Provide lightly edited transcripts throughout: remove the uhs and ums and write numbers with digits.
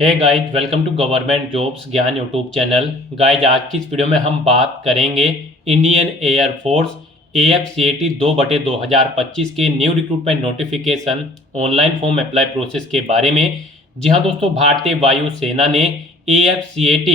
Hey guys, welcome to government jobs Gyan YouTube channel. Guys, आज की इस वीडियो में हम बात करेंगे इंडियन एयरफोर्स AFCAT 2/2025 के new recruitment notification online form apply process के बारे में। जी हाँ दोस्तों, भारतीय वायुसेना ने AFCAT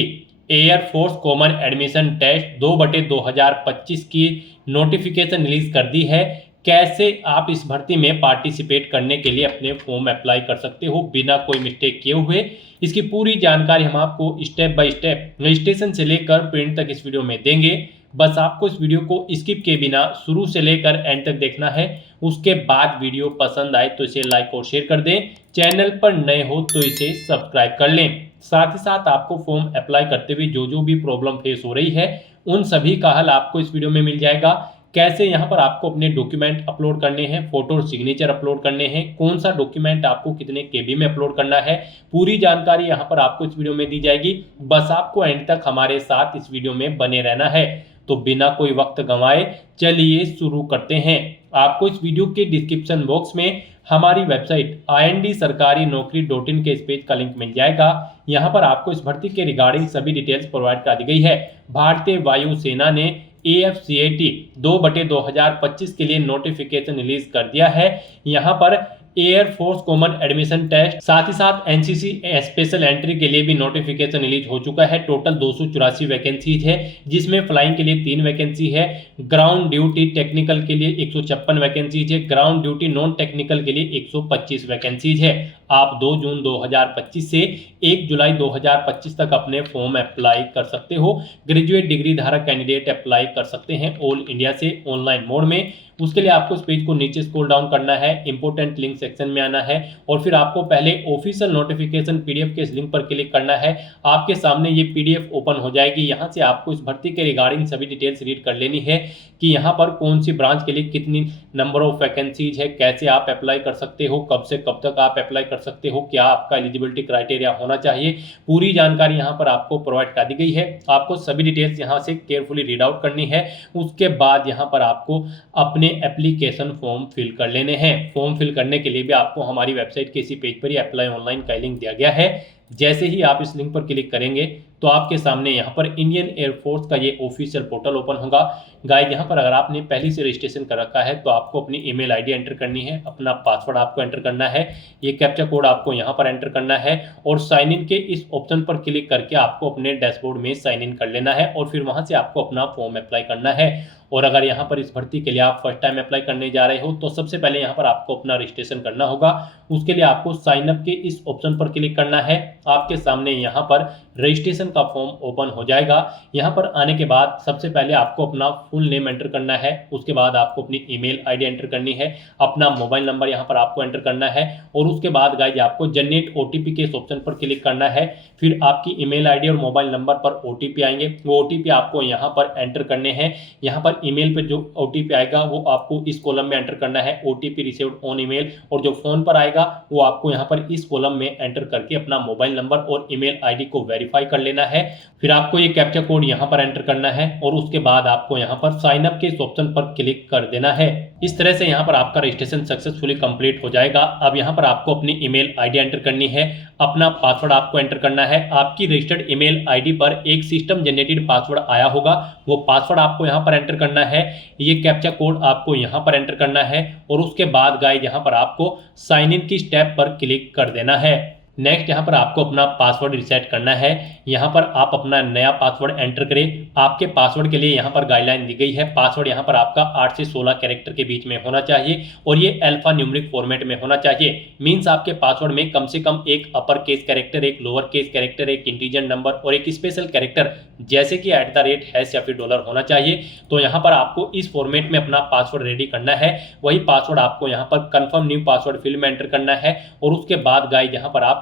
air force common admission test 2/2025 की नोटिफिकेशन रिलीज कर दी है। कैसे आप इस भर्ती में पार्टिसिपेट करने के लिए अपने फॉर्म अप्लाई कर सकते हो बिना कोई मिस्टेक किए हुए, इसकी पूरी जानकारी हम आपको स्टेप बाय स्टेप रजिस्ट्रेशन से लेकर प्रिंट तक इस वीडियो में देंगे। बस आपको इस वीडियो को स्किप किए बिना शुरू से लेकर एंड तक देखना है। उसके बाद वीडियो पसंद आए तो इसे लाइक और शेयर कर दें। चैनल पर नए हो तो इसे सब्सक्राइब कर लें। साथ ही साथ आपको फॉर्म अप्लाई करते हुए जो जो भी प्रॉब्लम फेस हो रही है उन सभी का हल आपको इस वीडियो में मिल जाएगा। कैसे यहाँ पर आपको अपने डॉक्यूमेंट अपलोड करने हैं, फोटो और सिग्नेचर अपलोड करने हैं, कौन सा डॉक्यूमेंट आपको कितने केबी में अपलोड करना है, पूरी जानकारी यहाँ पर आपको इस वीडियो में दी जाएगी। बस आपको एंड तक हमारे साथ इस वीडियो में बने रहना है। तो बिना कोई वक्त गंवाए चलिए शुरू करते हैं। आपको इस वीडियो के डिस्क्रिप्शन बॉक्स में हमारी वेबसाइट IND-sarkari-naukri.in के इस पेज का लिंक मिल जाएगा। यहाँ पर आपको इस भर्ती के रिगार्डिंग सभी डिटेल्स प्रोवाइड कर दी गई है। भारतीय वायुसेना ने AFCAT 2/2025 के लिए नोटिफिकेशन रिलीज कर दिया है। यहाँ पर एयरफोर्स कॉमन एडमिशन टेस्ट, साथ ही साथ NCC स्पेशल एंट्री के लिए भी नोटिफिकेशन रिलीज हो चुका है। टोटल 284 वैकेंसीज है, जिसमें फ्लाइंग के लिए 3 वैकेंसी है, ग्राउंड ड्यूटी टेक्निकल के लिए 156 वैकेंसीज है, ग्राउंड ड्यूटी नॉन टेक्निकल के लिए 125 वैकेंसीज है। आप 2 जून 2025 से 1 जुलाई 2025 तक अपने फॉर्म अप्लाई कर सकते हो। ग्रेजुएट डिग्री धारक कैंडिडेट अप्लाई कर सकते हैं ऑल इंडिया से ऑनलाइन मोड में। उसके लिए आपको इस पेज को नीचे स्क्रॉल डाउन करना है, इंपोर्टेंट लिंक सेक्शन में आना है और फिर आपको पहले ऑफिशियल नोटिफिकेशन PDF के इस लिंक पर क्लिक करना है। आपके सामने ये PDF ओपन हो जाएगी। यहाँ से आपको इस भर्ती के रिगार्डिंग सभी डिटेल्स रीड कर लेनी है कि यहाँ पर कौन सी ब्रांच के लिए कितनी नंबर ऑफ वैकेंसीज है, कैसे आप अप्लाई कर सकते हो, कब से कब तक आप अप्लाई कर सकते हो, क्या आपका एलिजिबिलिटी क्राइटेरिया होना चाहिए। पूरी जानकारी यहाँ पर आपको प्रोवाइड कर दी गई है। आपको सभी डिटेल्स यहाँ से केयरफुली रीड आउट करनी है। उसके बाद यहाँ पर आपको अपने एप्लीकेशन फॉर्म फिल कर लेने हैं। फॉर्म फिल करने के लिए भी आपको हमारी वेबसाइट के इसी पेज पर ही अप्लाई ऑनलाइन का लिंक दिया गया है। जैसे ही आप इस लिंक पर क्लिक करेंगे तो आपके सामने यहाँ पर इंडियन एयरफोर्स का ये ऑफिशियल पोर्टल ओपन होगा। गाइस, यहाँ पर अगर आपने पहले से रजिस्ट्रेशन कर रखा है तो आपको अपनी ईमेल आईडी एंटर करनी है, अपना पासवर्ड आपको एंटर करना है, ये कैप्चा कोड आपको यहाँ पर एंटर करना है और साइन इन के इस ऑप्शन पर क्लिक करके आपको अपने डैशबोर्ड में साइन इन कर लेना है और फिर वहाँ से आपको अपना फॉर्म अप्लाई करना है। और अगर यहाँ पर इस भर्ती के लिए आप फर्स्ट टाइम अप्लाई करने जा रहे हो तो सबसे पहले यहाँ पर आपको अपना रजिस्ट्रेशन करना होगा। उसके लिए आपको साइन अप के इस ऑप्शन पर क्लिक करना है। आपके सामने यहाँ पर रजिस्ट्रेशन का फॉर्म ओपन हो जाएगा। यहाँ पर आने के बाद सबसे पहले आपको अपना फुल नेम एंटर करना है। उसके बाद आपको अपनी ईमेल आईडी एंटर करनी है, अपना मोबाइल नंबर यहाँ पर आपको एंटर करना है और उसके बाद गाइज आपको जनरेट OTP के इस ऑप्शन पर क्लिक करना है। फिर आपकी ईमेल आईडी और मोबाइल नंबर पर OTP आएंगे। वो OTP आपको यहाँ पर एंटर करने हैं। यहाँ पर ईमेल पे जो OTP आएगा वो आपको इस कॉलम में एंटर करना है, OTP रिसीव्ड ऑन ईमेल, और जो फोन पर आएगा वो आपको यहाँ पर इस कॉलम में एंटर करके अपना मोबाइल नंबर और ईमेल आईडी को वेरीफाई कर लेना है। फिर आपको ये कैप्चा कोड यहाँ पर एंटर करना है और उसके बाद आपको यहाँ पर साइन अप के इस ऑप्शन पर क्लिक कर देना है। इस तरह से यहाँ पर आपका रजिस्ट्रेशन सक्सेसफुली कंप्लीट हो जाएगा। अब यहाँ पर आपको अपनी ईमेल आईडी एंटर करनी है, अपना पासवर्ड आपको एंटर करना है। आपकी रजिस्टर्ड ईमेल आईडी पर एक सिस्टम जनरेटेड पासवर्ड आया होगा, वो पासवर्ड आपको यहाँ पर एंटर करना है। ये कैप्चा कोड आपको यहाँ पर एंटर करना है और उसके बाद गाइस यहाँ पर आपको साइन इन की स्टेप पर क्लिक कर देना है। नेक्स्ट यहाँ पर आपको अपना पासवर्ड रिसेट करना है। यहाँ पर आप अपना नया पासवर्ड एंटर करें। आपके पासवर्ड के लिए यहाँ पर गाइडलाइन दी गई है। पासवर्ड यहाँ पर आपका 8 से 16 कैरेक्टर के बीच में होना चाहिए और ये अल्फा न्यूमेरिक फॉर्मेट में होना चाहिए। मीन्स आपके पासवर्ड में कम से कम एक अपर केस कैरेक्टर, एक लोअर केस कैरेक्टर, एक इंटीजर नंबर और एक स्पेशल कैरेक्टर जैसे कि @ या फिर डॉलर होना चाहिए। तो यहाँ पर आपको इस फॉर्मेट में अपना पासवर्ड रेडी करना है। वही पासवर्ड आपको यहाँ पर कन्फर्म न्यू पासवर्ड फील्ड में एंटर करना है और उसके बाद गाइस यहाँ पर आपको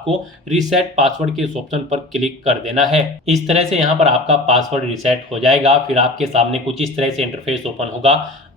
रीसेट पासवर्ड के इस ऑप्शन पर क्लिक कर देना है। इस तरह से यहाँ पर आपका पासवर्ड रीसेट हो जाएगा। फिर आपके सामने कुछ इस तरह से इंटरफेस ओपन होगा।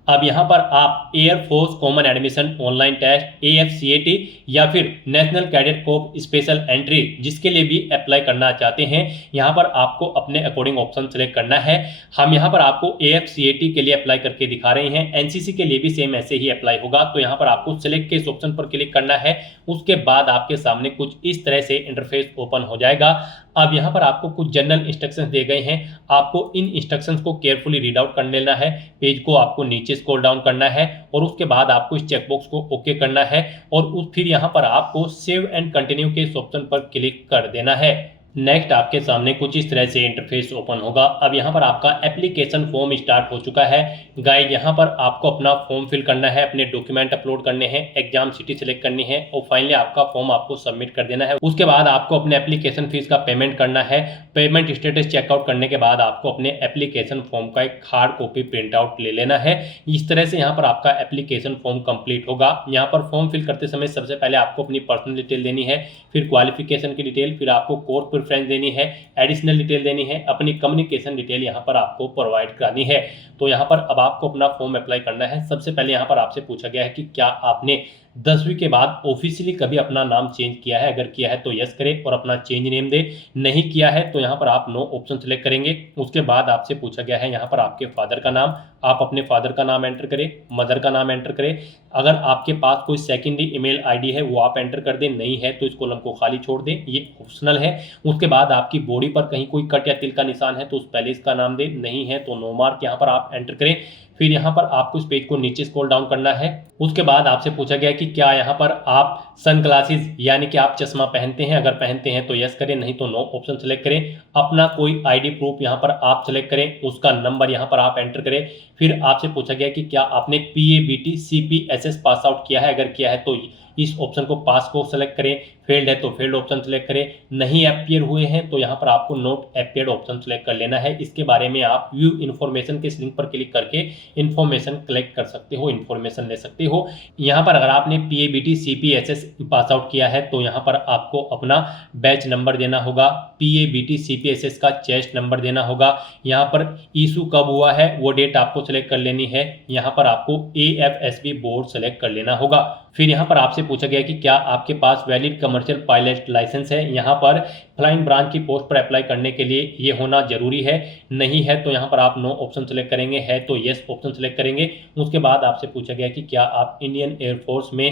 अब यहाँ पर आप air force common admission online test AFCAT या फिर national cadet corps special entry जिसके लिए भी अप्लाई करना चाहते हैं, यहाँ पर आपको अपने अकॉर्डिंग ऑप्शन सेलेक्ट करना है। हम यहाँ पर आपको AFCAT के लिए अप्लाई करके दिखा रहे हैं, NCC के लिए भी सेम ऐसे ही अप्लाई होगा। तो यहाँ पर आपको सिलेक्ट के इस ऑप्शन पर क्लिक करना है। उसके बाद आपके सामने कुछ इस तरह से इंटरफेस ओपन हो जाएगा। अब यहाँ पर आपको कुछ जनरल इंस्ट्रक्शंस दिए गए हैं, आपको इन इंस्ट्रक्शंस को केयरफुली रीड आउट कर लेना है। पेज को आपको नीचे स्क्रॉल डाउन करना है और उसके बाद आपको इस चेकबॉक्स को ओके करना है और फिर यहाँ पर आपको सेव एंड कंटिन्यू के इस ऑप्शन पर क्लिक कर देना है। नेक्स्ट आपके सामने कुछ इस तरह से इंटरफेस ओपन होगा। अब यहाँ पर आपका एप्लीकेशन फॉर्म स्टार्ट हो चुका है। गाइस यहाँ पर आपको अपना फॉर्म फिल करना है, अपने डॉक्यूमेंट अपलोड करने हैं, एग्जाम सिटी सेलेक्ट करनी है और फाइनली आपका फॉर्म आपको सबमिट कर देना है। उसके बाद आपको अपने एप्लीकेशन फीस का पेमेंट करना है। पेमेंट स्टेटस चेकआउट करने के बाद आपको अपने एप्लीकेशन फॉर्म का एक हार्ड कॉपी प्रिंट आउट ले लेना है। इस तरह से यहाँ पर आपका एप्लीकेशन फॉर्म कंप्लीट होगा। यहाँ पर फॉर्म फिल करते समय सबसे पहले आपको अपनी पर्सनल डिटेल देनी है, फिर क्वालिफिकेशन की डिटेल, फिर आपको कोर्स प्रेफरेंस देनी है, एडिशनल डिटेल देनी है, अपनी कम्युनिकेशन डिटेल यहाँ पर आपको प्रोवाइड करानी है। तो यहाँ पर अब आपको अपना फॉर्म अप्लाई करना है। सबसे पहले यहाँ पर आपसे पूछा गया है कि क्या आपने 10वीं के बाद ऑफिशियली कभी अपना नाम चेंज किया है। अगर किया है तो यस करें और अपना चेंज नेम दे, नहीं किया है तो यहाँ पर आप नो ऑप्शन सेलेक्ट करेंगे। उसके बाद आपसे पूछा गया है यहाँ पर आपके फादर का नाम, आप अपने फादर का नाम एंटर करें, मदर का नाम एंटर करें। अगर आपके पास कोई सेकेंडरी ईमेल आईडी है वो आप एंटर कर दें, नहीं है तो इस कॉलम को खाली छोड़ दें, ये ऑप्शनल है। उसके बाद आपकी बॉडी पर कहीं कोई कट या तिल का निशान है तो उस पहले इसका नाम दें, नहीं है तो नो मार्क यहाँ पर आप एंटर करें। फिर यहाँ पर आपको इस पेज को नीचे स्क्रॉल डाउन करना है। उसके बाद आपसे पूछा गया कि क्या यहाँ पर आप सनग्लासेस यानी कि आप चश्मा पहनते हैं। अगर पहनते हैं तो यस करें, नहीं तो नो ऑप्शन सेलेक्ट करें। अपना कोई आईडी प्रूफ यहाँ पर आप सेलेक्ट करें, उसका नंबर यहाँ पर आप एंटर करें। फिर आपसे पूछा गया कि क्या आपने PABT CPSS पास आउट किया है। अगर किया है तो इस ऑप्शन को पास को सेलेक्ट करें, फेल्ड है तो फेल्ड ऑप्शन सेलेक्ट करें, नहीं अपीयर हुए हैं तो यहाँ पर आपको नोट अपीयर्ड ऑप्शन सेलेक्ट कर लेना है। इसके बारे में आप व्यू इन्फॉर्मेशन के लिंक पर क्लिक करके इन्फॉर्मेशन कलेक्ट कर सकते हो, इन्फॉर्मेशन ले सकते हो। यहाँ पर अगर आपने PABT CPSS पास आउट किया है तो यहाँ पर आपको अपना बैच नंबर देना होगा, PABT CPSS का चेस्ट नंबर देना होगा। यहाँ पर इशू कब हुआ है वो डेट आपको सेलेक्ट कर लेनी है। यहाँ पर आपको AFSB बोर्ड सेलेक्ट कर लेना होगा। फिर यहाँ पर आपसे पूछा गया कि क्या आपके पास वैलिड कमर्शियल पायलट लाइसेंस है। यहाँ पर फ्लाइंग ब्रांच की पोस्ट पर अप्लाई करने के लिए ये होना जरूरी है, नहीं है तो यहाँ पर आप नो ऑप्शन सेलेक्ट करेंगे, है तो यस ऑप्शन सेलेक्ट करेंगे। उसके बाद आपसे पूछा गया कि क्या आप इंडियन एयरफोर्स में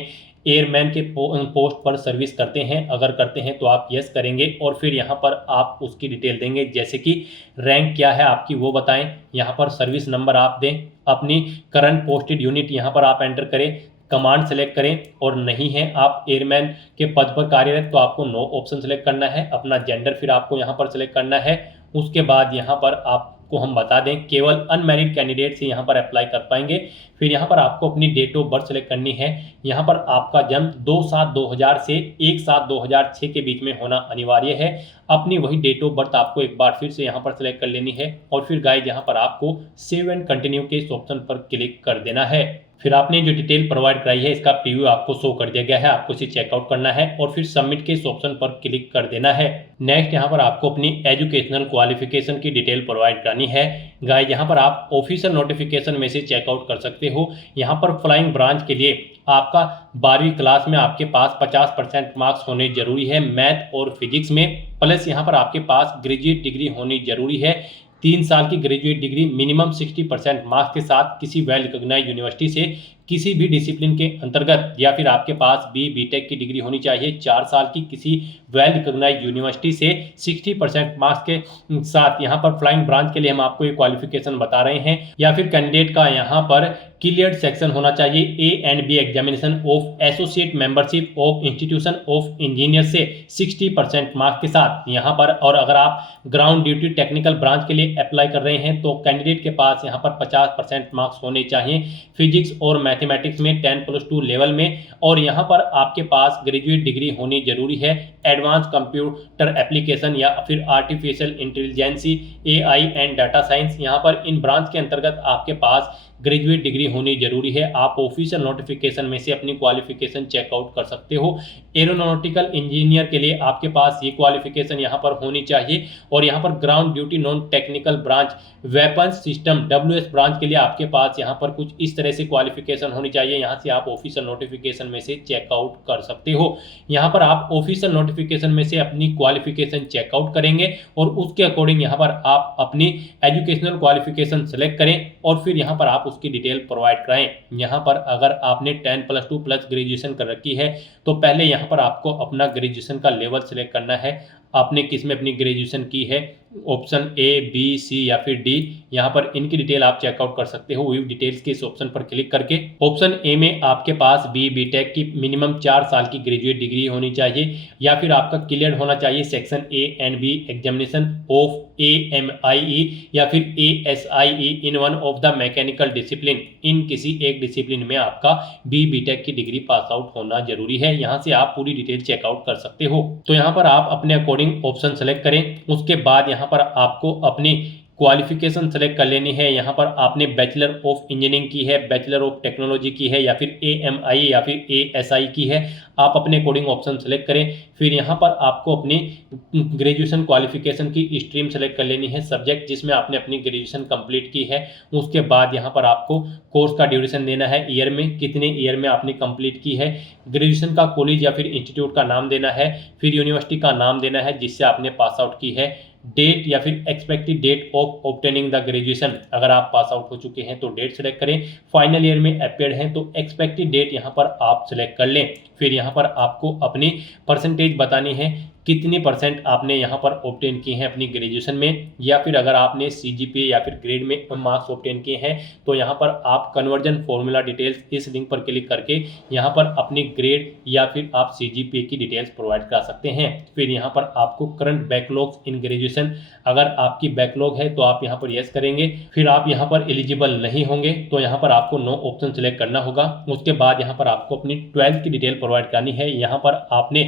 एयरमैन के पोस्ट पर सर्विस करते हैं। अगर करते हैं तो आप यस करेंगे और फिर यहाँ पर आप उसकी डिटेल देंगे, जैसे कि रैंक क्या है आपकी वो बताएं। यहाँ पर सर्विस नंबर आप दें, अपनी करंट पोस्टेड यूनिट यहाँ पर आप एंटर करें, कमांड सेलेक्ट करें और नहीं है आप एयरमैन के पद पर कार्यरत तो आपको नो ऑप्शन सेलेक्ट करना है। अपना जेंडर फिर आपको यहाँ पर सेलेक्ट करना है। उसके बाद यहाँ पर आपको हम बता दें केवल अनमैरिड कैंडिडेट से यहाँ पर अप्लाई कर पाएंगे। फिर यहाँ पर आपको अपनी डेट ऑफ बर्थ सेलेक्ट करनी है। यहाँ पर आपका जन्म 2/7/2000 से 1/7/2006 के बीच में होना अनिवार्य है। अपनी वही डेट ऑफ बर्थ आपको एक बार फिर से यहाँ पर सेलेक्ट कर लेनी है और फिर गाइस यहाँ पर आपको सेव एंड कंटिन्यू के इस ऑप्शन पर क्लिक कर देना है। फिर आपने जो डिटेल प्रोवाइड कराई है इसका प्रीव्यू आपको शो कर दिया गया है, आपको इसे चेकआउट करना है और फिर सबमिट के इस ऑप्शन पर क्लिक कर देना है। नेक्स्ट यहाँ पर आपको अपनी एजुकेशनल क्वालिफिकेशन की डिटेल प्रोवाइड करनी है। गाइस यहाँ पर आप ऑफिशियल नोटिफिकेशन में से चेकआउट कर सकते हो। यहाँ पर फ्लाइंग ब्रांच के लिए आपका 12वीं क्लास में आपके पास 50% मार्क्स होने जरूरी है मैथ और फिजिक्स में, प्लस यहाँ पर आपके पास ग्रेजुएट डिग्री होनी जरूरी है। 3 साल की ग्रेजुएट डिग्री मिनिमम 60% मार्क्स के साथ किसी वेल रिकॉग्नाइज्ड यूनिवर्सिटी से किसी भी डिसिप्लिन के अंतर्गत, या फिर आपके पास BTech की डिग्री होनी चाहिए 4 साल की किसी वेल रिकॉग्नाइज्ड यूनिवर्सिटी से 60% मार्क्स के साथ। यहाँ पर फ्लाइंग ब्रांच के लिए हम आपको ये क्वालिफिकेशन बता रहे हैं। या फिर कैंडिडेट का यहाँ पर क्लियर्ड सेक्शन होना चाहिए A and B examination of associate membership of institution of engineer से 60% मार्क्स के साथ यहाँ पर। और अगर आप ग्राउंड ड्यूटी टेक्निकल ब्रांच के लिए अप्लाई कर रहे हैं तो कैंडिडेट के पास यहाँ पर 50% मार्क्स होने चाहिए फिजिक्स और मैथमेटिक्स में 10+2 लेवल में, और यहाँ पर आपके पास ग्रेजुएट डिग्री होनी जरूरी है एडवांस कंप्यूटर एप्लीकेशन या फिर artificial intelligence AI and data science. यहाँ पर इन ब्रांच के अंतर्गत आपके पास ग्रेजुएट डिग्री होनी जरूरी है। आप ऑफिशियल नोटिफिकेशन में से अपनी क्वालिफिकेशन चेकआउट कर सकते हो। एरोनॉटिकल इंजीनियर के लिए आपके पास ये क्वालिफिकेशन यहाँ पर होनी चाहिए। और यहाँ पर ground duty non technical branch weapon system WS branch के लिए आपके पास यहाँ पर कुछ इस तरह से क्वालिफिकेशन होनी चाहिए। यहाँ से आप ऑफिशियल नोटिफिकेशन में से चेकआउट कर सकते हो। यहाँ पर आप ऑफिशियल नोटिफिकेशन में से अपनी क्वालिफिकेशन चेकआउट करेंगे और उसके अकॉर्डिंग यहाँ पर आप अपनी एजुकेशनल क्वालिफिकेशन सेलेक्ट करें और फिर यहाँ पर आप उसकी डिटेल प्रोवाइड कराएं। यहाँ पर अगर आपने 10+2 प्लस ग्रेजुएशन कर रखी है तो पहले यहाँ पर आपको अपना ग्रेजुएशन का लेवल सेलेक्ट करना है। आपने किस में अपनी ग्रेजुएशन की है, ऑप्शन A, B, C या फिर D, यहाँ पर इनकी डिटेल आप चेकआउट कर सकते हो व्यू डिटेल्स के इस ऑप्शन पर क्लिक करके। ऑप्शन A में आपके पास BTech की मिनिमम 4 साल की ग्रेजुएट डिग्री होनी चाहिए या फिर आपका क्लियर होना चाहिए section A and B examination of AMIE या फिर ASIE in one of the mechanical discipline. इन किसी एक डिसिप्लिन में आपका BTech की डिग्री पास आउट होना जरूरी है। यहाँ से आप पूरी डिटेल चेकआउट कर सकते हो। तो यहाँ पर आप अपने अकॉर्डिंग ऑप्शन सेलेक्ट करें। उसके बाद यहाँ पर आपको अपनी क्वालिफिकेशन सेलेक्ट कर लेनी है। यहाँ पर आपने बैचलर ऑफ इंजीनियरिंग की है, बैचलर ऑफ टेक्नोलॉजी की है या फिर AMI या फिर ASI की है। आप अपने अकॉर्डिंग ऑप्शन सेलेक्ट करें। फिर यहाँ पर आपको अपनी ग्रेजुएशन क्वालिफिकेशन की स्ट्रीम सेलेक्ट कर लेनी है, सब्जेक्ट जिसमें आपने अपनी ग्रेजुएशन कंप्लीट की है। उसके बाद यहाँ पर आपको कोर्स का ड्यूरेशन देना है, ईयर में कितने ईयर में आपने कंप्लीट की है। ग्रेजुएशन का कॉलेज या फिर इंस्टीट्यूट का नाम देना है, फिर यूनिवर्सिटी का नाम देना है जिससे आपने पास आउट की है, डेट या फिर expected date of obtaining the graduation. अगर आप पास आउट हो चुके हैं तो डेट सेलेक्ट करें, फाइनल ईयर में अपेयर्ड हैं तो एक्सपेक्टेड डेट यहाँ पर आप सेलेक्ट कर लें। फिर यहाँ पर आपको अपनी परसेंटेज बतानी है, कितनी % आपने यहाँ पर ऑब्टेन किए हैं अपनी ग्रेजुएशन में, या फिर अगर आपने CGPA या फिर ग्रेड में मार्क्स ऑब्टेन किए हैं तो यहाँ पर आप कन्वर्जन फॉर्मूला डिटेल्स इस लिंक पर क्लिक करके यहाँ पर अपनी ग्रेड या फिर आप CGPA की डिटेल्स प्रोवाइड करा सकते हैं। फिर यहाँ पर आपको करंट बैकलॉग्स इन ग्रेजुएशन, अगर आपकी बैकलॉग है तो आप यहाँ पर यस करेंगे। फिर आप यहाँ पर एलिजिबल नहीं होंगे तो यहाँ पर आपको नो ऑप्शन सेलेक्ट करना होगा। उसके बाद यहाँ पर आपको अपनी 12th की डिटेल प्रोवाइड करनी है। यहाँ पर आपने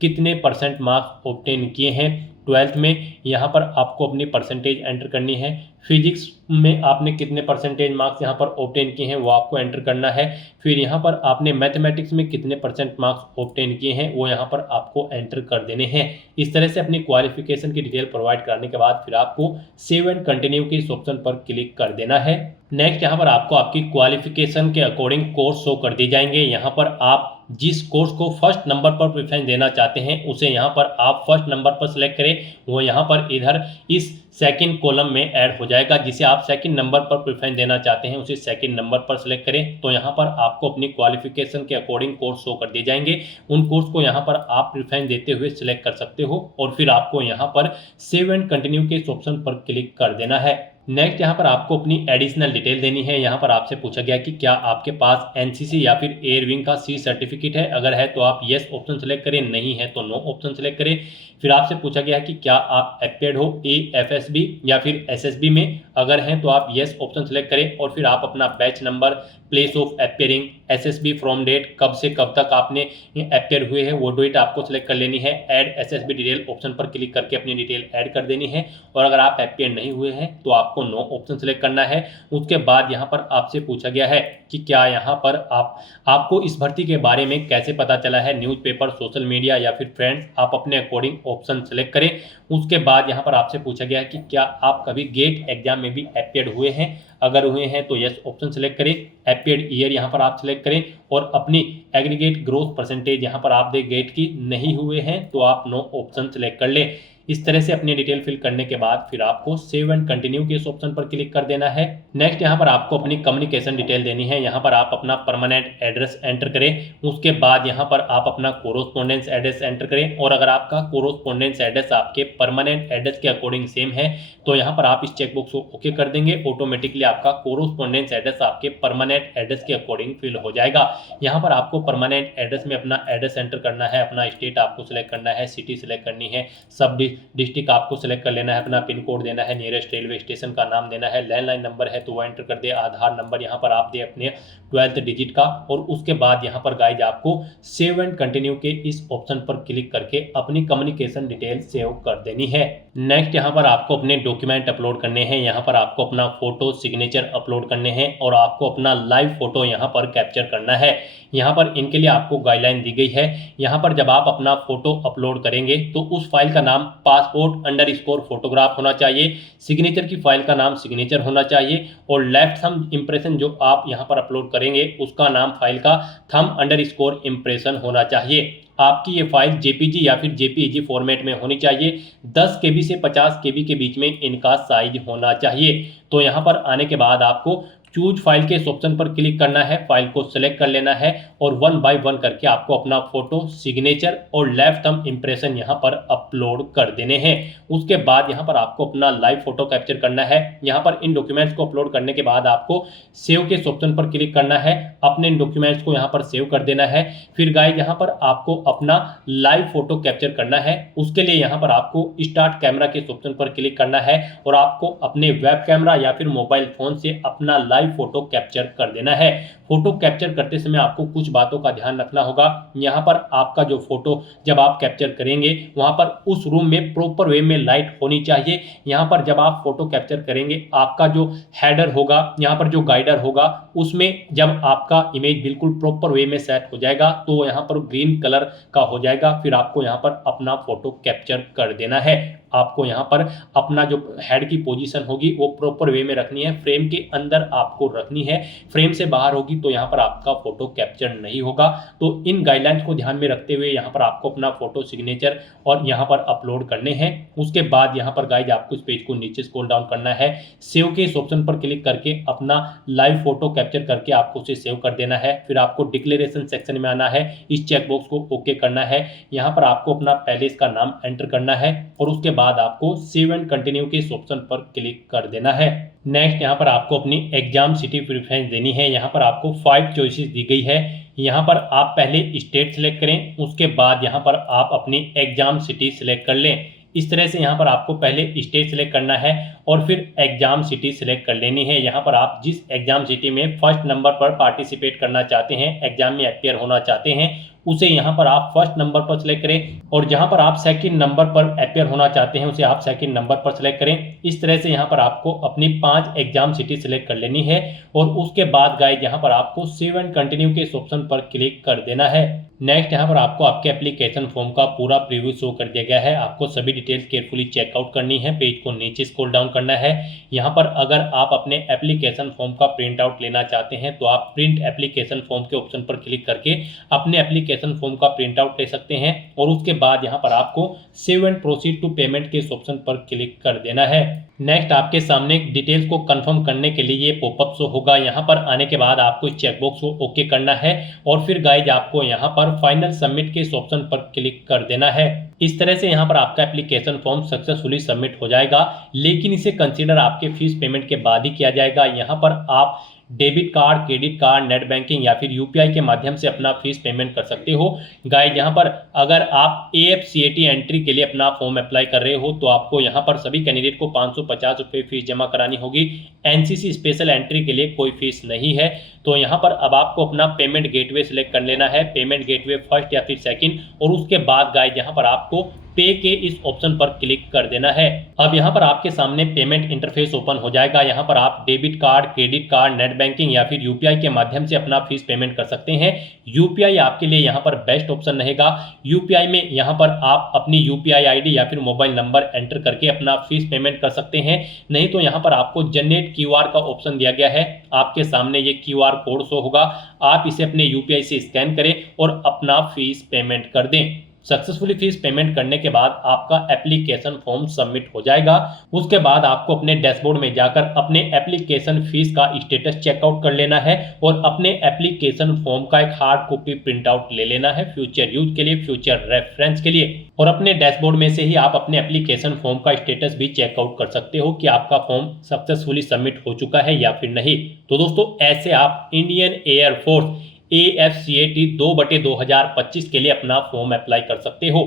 कितने % मार्क्स ऑब्टेन किए हैं 12th में, यहाँ पर आपको अपनी परसेंटेज एंटर करनी है। फिजिक्स में आपने कितने % मार्क्स यहाँ पर ऑब्टेन किए हैं वो आपको एंटर करना है। फिर यहाँ पर आपने मैथमेटिक्स में कितने % मार्क्स ऑब्टेन किए हैं वो यहाँ पर आपको एंटर कर देने हैं। इस तरह से अपनी क्वालिफिकेशन की डिटेल प्रोवाइड करने के बाद फिर आपको सेव एंड कंटिन्यू के इस ऑप्शन पर क्लिक कर देना है। नेक्स्ट यहाँ पर आपको आपकी क्वालिफिकेशन के अकॉर्डिंग कोर्स शो कर दिए जाएंगे। यहाँ पर आप जिस कोर्स को फर्स्ट नंबर पर प्रेफरेंस देना चाहते हैं उसे यहाँ पर आप फर्स्ट नंबर पर सिलेक्ट करें, वो यहाँ पर इधर इस सेकंड कॉलम में ऐड हो जाएगा। जिसे आप सेकंड नंबर पर प्रेफरेंस देना चाहते हैं उसे सेकंड नंबर पर सिलेक्ट करें। तो यहाँ पर आपको अपनी क्वालिफिकेशन के अकॉर्डिंग कोर्स शो कर दिए जाएंगे। उन कोर्स को यहाँ पर आप प्रेफरेंस देते हुए सिलेक्ट कर सकते हो और फिर आपको यहाँ पर सेव एंड कंटिन्यू के इस ऑप्शन पर क्लिक कर देना है। नेक्स्ट यहाँ पर आपको अपनी एडिशनल डिटेल देनी है। यहाँ पर आपसे पूछा गया कि क्या आपके पास NCC या फिर एयर विंग का C सर्टिफिकेट है, अगर है तो आप यस ऑप्शन सेलेक्ट करें, नहीं है तो नो ऑप्शन सेलेक्ट करें। फिर आपसे पूछा गया कि क्या आप अपेयर्ड हो AFSB या फिर SSB में, अगर हैं तो आप यस ऑप्शन सेलेक्ट करें और फिर आप अपना batch number, place of appearing, SSB from date, कब से कब तक आपने अपेयर हुए हैं वो डेट आपको सेलेक्ट कर लेनी है। ऐड SSB डिटेल ऑप्शन पर क्लिक करके अपनी डिटेल ऐड कर देनी है और अगर आप अपेयर नहीं हुए हैं तो आपको नो ऑप्शन सेलेक्ट करना है। उसके बाद यहाँ पर आपसे पूछा गया है कि क्या यहाँ पर आपको इस भर्ती के बारे में कैसे पता चला है, न्यूज़पेपर, सोशल मीडिया या फिर फ्रेंड्स, आप अपने अकॉर्डिंग ऑप्शन सेलेक्ट करें। उसके बाद यहाँ पर आपसे पूछा गया है कि क्या आप कभी गेट एग्जाम में भी अपेयर्ड हुए हैं, अगर हुए हैं तो यस ऑप्शन सेलेक्ट करें। अपेयर्ड ईयर यहाँ पर आप सेलेक्ट करें और अपनी एग्रीगेट ग्रोथ परसेंटेज यहाँ पर आप दे गेट की, नहीं हुए हैं तो आप नो ऑप्शन सेलेक्ट कर लें। इस तरह से अपनी डिटेल फिल करने के बाद फिर आपको सेव एंड कंटिन्यू के इस ऑप्शन पर क्लिक कर देना है। नेक्स्ट यहाँ पर आपको अपनी कम्युनिकेशन डिटेल देनी है। यहाँ पर आप अपना परमानेंट एड्रेस एंटर करें। उसके बाद यहाँ पर आप अपना कोरोस्पोंडेंस एड्रेस एंटर करें और अगर आपका कोरोस्पोंडेंस एड्रेस आपके परमानेंट एड्रेस के अकॉर्डिंग सेम है तो यहाँ पर आप इस चेकबॉक्स को ओके कर देंगे। ऑटोमेटिकली आपका कोरोस्पोंडेंस एड्रेस आपके परमानेंट एड्रेस के अकॉर्डिंग फिल हो जाएगा। यहाँ पर आपको परमानेंट एड्रेस में अपना एड्रेस एंटर करना है, अपना स्टेट आपको सिलेक्ट करना है, सिटी सिलेक्ट करनी है, सब डिस्ट्रिक्ट आपको सेलेक्ट कर लेना है, अपना पिन कोड देना है, नियरेस्ट रेलवे स्टेशन का नाम देना है, लैंडलाइन नंबर है तो वो एंटर कर दे, आधार नंबर यहाँ पर आप दे अपने 12th डिजिट का, और उसके बाद यहाँ पर गाइज आपको सेव एंड कंटिन्यू के इस ऑप्शन पर क्लिक करके अपनी कम्युनिकेशन डिटेल सेव कर देनी है। नेक्स्ट यहाँ पर आपको अपने डॉक्यूमेंट अपलोड करने हैं, यहाँ पर आपको अपना फोटो सिग्नेचर अपलोड करने हैं और आपको अपना लाइव फोटो यहाँ पर कैप्चर करना है। यहाँ पर इनके लिए आपको गाइडलाइन दी गई है। यहाँ पर जब आप अपना फोटो अपलोड करेंगे तो उस फाइल का नाम पासपोर्ट फोटोग्राफ होना चाहिए, सिग्नेचर की फाइल का नाम सिग्नेचर होना चाहिए और लेफ्ट थंब इम्प्रेशन जो आप यहाँ पर अपलोड करेंगे उसका नाम फाइल का थंब इम्प्रेशन होना चाहिए। आपकी ये फाइल जेपीजी या फिर जेपीईजी फॉर्मेट में होनी चाहिए। 10 केबी से 50 केबी के बीच में इनका साइज होना चाहिए। तो यहाँ पर आने के बाद आपको चूज फाइल के इस ऑप्शन पर क्लिक करना है, फाइल को सिलेक्ट कर लेना है और 1 बाय 1 करके आपको अपना फोटो सिग्नेचर और लेफ्ट थंब इम्प्रेशन यहाँ पर अपलोड कर देने हैं। उसके बाद यहाँ पर आपको अपना लाइव फोटो कैप्चर करना है। यहाँ पर इन डॉक्यूमेंट्स को अपलोड करने के बाद आपको सेव के इस ऑप्शन पर क्लिक करना है, अपने इन डॉक्यूमेंट्स को यहाँ पर सेव कर देना है। फिर गाइस यहाँ पर आपको अपना लाइव फोटो कैप्चर करना है। उसके लिए यहाँ पर आपको स्टार्ट कैमरा के इस ऑप्शन पर क्लिक करना है और आपको अपने वेब कैमरा या फिर मोबाइल फोन से अपना लाइव फोटो कैप्चर कर देना है। फोटो कैप्चर करते समय आपको कुछ बातों का ध्यान रखना होगा। यहाँ पर आपका जो फोटो जब आप कैप्चर करेंगे वहां पर उस रूम में प्रॉपर वे में लाइट होनी चाहिए। यहाँ पर जब आप फोटो कैप्चर करेंगे आपका जो हेडर होगा, यहाँ पर जो गाइडर होगा, उसमें जब आपका इमेज बिल्कुल प्रॉपर वे में सेट हो जाएगा तो यहाँ पर ग्रीन कलर का हो जाएगा। फिर आपको यहाँ पर अपना फोटो कैप्चर कर देना है। आपको यहाँ पर अपना जो हेड की पोजीशन होगी वो प्रॉपर वे में रखनी है, फ्रेम के अंदर आपको रखनी है। फ्रेम से बाहर होगी तो यहाँ पर आपका फोटो कैप्चर नहीं होगा। तो इन गाइडलाइंस को ध्यान में रखते हुए यहाँ पर आपको अपना फोटो सिग्नेचर और यहाँ पर अपलोड करने हैं। उसके बाद यहाँ पर गाइज आपको इस पेज को नीचे स्क्रॉल डाउन करना है, सेव के इस ऑप्शन पर क्लिक करके अपना लाइव फोटो कैप्चर करके आपको उसे सेव कर देना है। फिर आपको डिक्लेरेशन सेक्शन में आना है, इस चेकबॉक्स को ओके करना है। यहाँ पर आपको अपना पहले इसका नाम एंटर करना है और उसके बाद आपको सेव एंड कंटिन्यू के इस ऑप्शन पर क्लिक कर देना है। नेक्स्ट यहाँ पर आपको अपनी एग्जाम सिटी प्रेफरेंस देनी है। यहाँ पर आपको 5 चॉइसेस दी गई है। यहाँ पर आप पहले स्टेट सेलेक्ट करें, उसके बाद यहाँ पर आप अपनी एग्जाम सिटी सेलेक्ट कर लें। इस तरह से यहाँ पर आपको पहले स्टेट सेलेक्ट करना है और फिर एग्जाम सिटी सेलेक्ट कर लेनी है। यहाँ पर आप जिस एग्जाम सिटी में फर्स्ट नंबर पर पार्टिसिपेट करना चाहते हैं, एग्जाम में अपीयर होना चाहते हैं, उसे यहाँ पर आप फर्स्ट नंबर पर सिलेक्ट करें और जहाँ पर आप सेकंड नंबर पर अपीयर होना चाहते हैं उसे आप सेकंड नंबर पर सिलेक्ट करें। इस तरह से यहाँ पर आपको अपनी 5 एग्जाम सिटी सिलेक्ट कर लेनी है और उसके बाद गाइस यहाँ पर आपको सेव एंड कंटिन्यू के इस ऑप्शन पर क्लिक कर देना है। नेक्स्ट यहाँ पर आपको आपके एप्लीकेशन फॉर्म का पूरा प्रीव्यू शो कर दिया गया है। आपको सभी डिटेल्स केयरफुली चेकआउट करनी है, पेज को नीचे स्क्रॉल डाउन करना है। यहाँ पर अगर आप अपने एप्लीकेशन फॉर्म का प्रिंट आउट लेना चाहते हैं तो आप प्रिंट एप्लीकेशन फॉर्म के ऑप्शन पर क्लिक करके अपने एप्लीकेशन फॉर्म का प्रिंट आउट ले सकते हैं और उसके बाद यहाँ पर आपको save and proceed to payment के इस ऑप्शन पर क्लिक कर देना है। नेक्स्ट आपके सामने डिटेल्स को कंफर्म करने के लिए ये पॉपअप शो होगा। यहाँ पर आने के बाद आपको इस चेकबॉक्स को ओके करना है और फिर गाइज आपको यहाँ पर फाइनल सबमिट के इस ऑप्शन पर क्लिक कर देना है। इस तरह से यहाँ पर आपका एप्लीकेशन फॉर्म सक्सेसफुली सबमिट हो जाएगा, लेकिन इसे कंसीडर आपके फीस पेमेंट के बाद ही किया जाएगा। यहाँ पर आप debit card, credit card, net banking या फिर यूपीआई के माध्यम से अपना फीस पेमेंट कर सकते हो। गाइस यहाँ पर अगर आप AFCAT एंट्री के लिए अपना फॉर्म अप्लाई कर रहे हो तो आपको यहाँ पर सभी कैंडिडेट को 550 रुपये फीस जमा करानी होगी। NCC स्पेशल एंट्री के लिए कोई फीस नहीं है। तो यहाँ पर अब आपको अपना पेमेंट गेटवे सिलेक्ट कर लेना है, पेमेंट गेटवे फर्स्ट या फिर सेकंड, और उसके बाद गाइस यहाँ पर आपको पे के इस ऑप्शन पर क्लिक कर देना है। अब यहाँ पर आपके सामने पेमेंट इंटरफेस ओपन हो जाएगा। यहाँ पर आप debit card, credit card, net banking या फिर यूपीआई के माध्यम से अपना फीस पेमेंट कर सकते हैं। यूपीआई आपके लिए यहाँ पर बेस्ट ऑप्शन रहेगा। यूपीआई में यहाँ पर आप अपनी यूपीआई आईडी या फिर मोबाइल नंबर एंटर करके अपना फीस पेमेंट कर सकते हैं। नहीं तो यहाँ पर आपको जनरेट क्यूआर का ऑप्शन दिया गया है। आपके सामने ये क्यूआर कोड शो होगा, आप इसे अपने यूपीआई से स्कैन करें और अपना फीस पेमेंट कर दें। सक्सेसफुली फीस पेमेंट करने के बाद आपका एप्लीकेशन फॉर्म सबमिट हो जाएगा। उसके बाद आपको अपने डैशबोर्ड में जाकर अपने एप्लीकेशन फीस का स्टेटस चेकआउट कर लेना है और अपने एप्लीकेशन फॉर्म का एक हार्ड कॉपी प्रिंट आउट ले लेना है फ्यूचर यूज के लिए, फ्यूचर रेफरेंस के लिए। और अपने डैशबोर्ड में से ही आप अपने एप्लीकेशन फॉर्म का स्टेटस भी चेकआउट कर सकते हो कि आपका फॉर्म सक्सेसफुली सबमिट हो चुका है या फिर नहीं। तो दोस्तों ऐसे आप इंडियन एयरफोर्स AFCAT 2/2025 के लिए अपना फॉर्म अप्लाई कर सकते हो।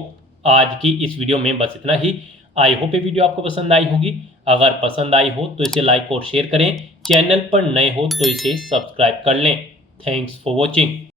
आज की इस वीडियो में बस इतना ही। आई होप ये वीडियो आपको पसंद आई होगी। अगर पसंद आई हो तो इसे लाइक और शेयर करें। चैनल पर नए हो तो इसे सब्सक्राइब कर लें। Thanks for watching.